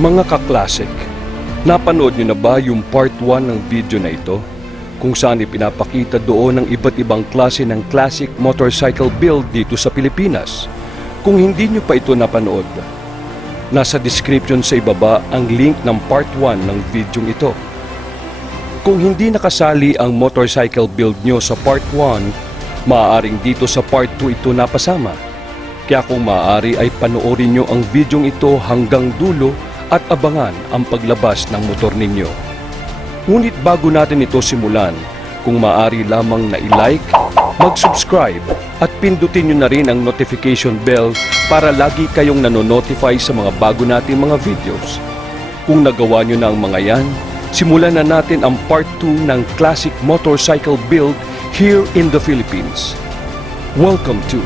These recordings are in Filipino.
Mga ka-classic, napanood niyo na ba yung part 1 ng video na ito? Kung saan ipinapakita doon ang iba't ibang klase ng classic motorcycle build dito sa Pilipinas. Kung hindi niyo pa ito napanood, nasa description sa ibaba ang link ng part 1 ng video ito. Kung hindi nakasali ang motorcycle build nyo sa part 1, maaaring dito sa part 2 ito napasama. Kaya kung maaari ay panoorin nyo ang video ito hanggang dulo at abangan ang paglabas ng motor ninyo. Ngunit bago natin ito simulan, kung maaari lamang na i-like, mag-subscribe at pindutin nyo na rin ang notification bell para lagi kayong nanonotify sa mga bago nating mga videos. Kung nagawa nyo na ang mga yan, simulan na natin ang part 2 ng classic motorcycle build here in the Philippines. Welcome to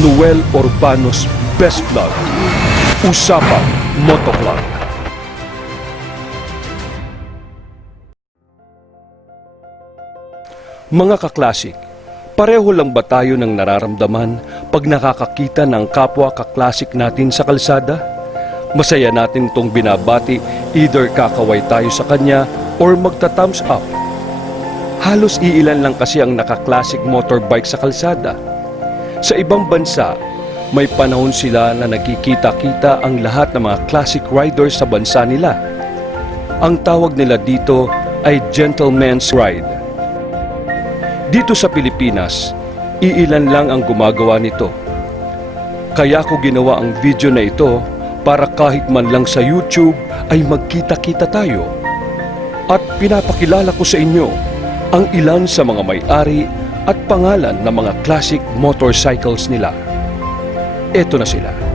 Noel Urbano's Best Vlog, Usapang Motovlog. Mga ka-classic, pareho lang ba tayo ng nararamdaman pag nakakakita ng kapwa ka-classic natin sa kalsada? Masaya natin itong binabati, either kakaway tayo sa kanya or magta-thumbs up. Halos iilan lang kasi ang naka-classic motorbike sa kalsada. Sa ibang bansa, may panahon sila na nakikita-kita ang lahat ng mga classic riders sa bansa nila. Ang tawag nila dito ay gentleman's ride. Dito sa Pilipinas, iilan lang ang gumagawa nito. Kaya ko ginawa ang video na ito para kahit man lang sa YouTube ay magkita-kita tayo. At pinapakilala ko sa inyo ang ilan sa mga may-ari at pangalan ng mga classic motorcycles nila. Ito na sila.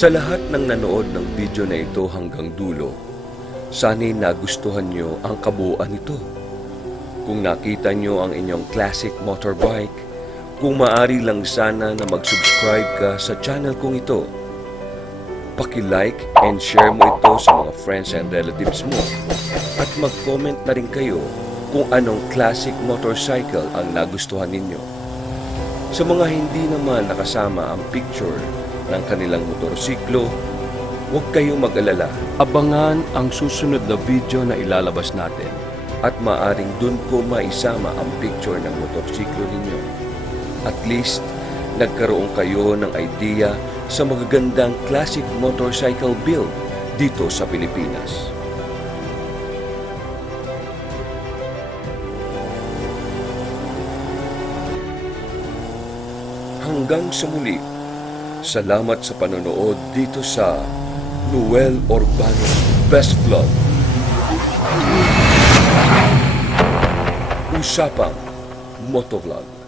Sa lahat ng nanood ng video na ito hanggang dulo, sana'y nagustuhan nyo ang kabuuan nito. Kung nakita nyo ang inyong classic motorbike, kung maaari lang sana na mag-subscribe ka sa channel kong ito. Paki-like and share mo ito sa mga friends and relatives mo. At mag-comment na rin kayo kung anong classic motorcycle ang nagustuhan ninyo. Sa mga hindi naman nakasama ang picture ng kanilang motorsiklo, huwag kayong mag-alala. Abangan ang susunod na video na ilalabas natin at maaring dun ko maisama ang picture ng motorsiklo ninyo. At least, nagkaroon kayo ng idea sa magagandang classic motorcycle build dito sa Pilipinas. Hanggang sa muli, salamat sa panonood dito sa Noel Urbano's Best Vlog. Usapang Motovlog.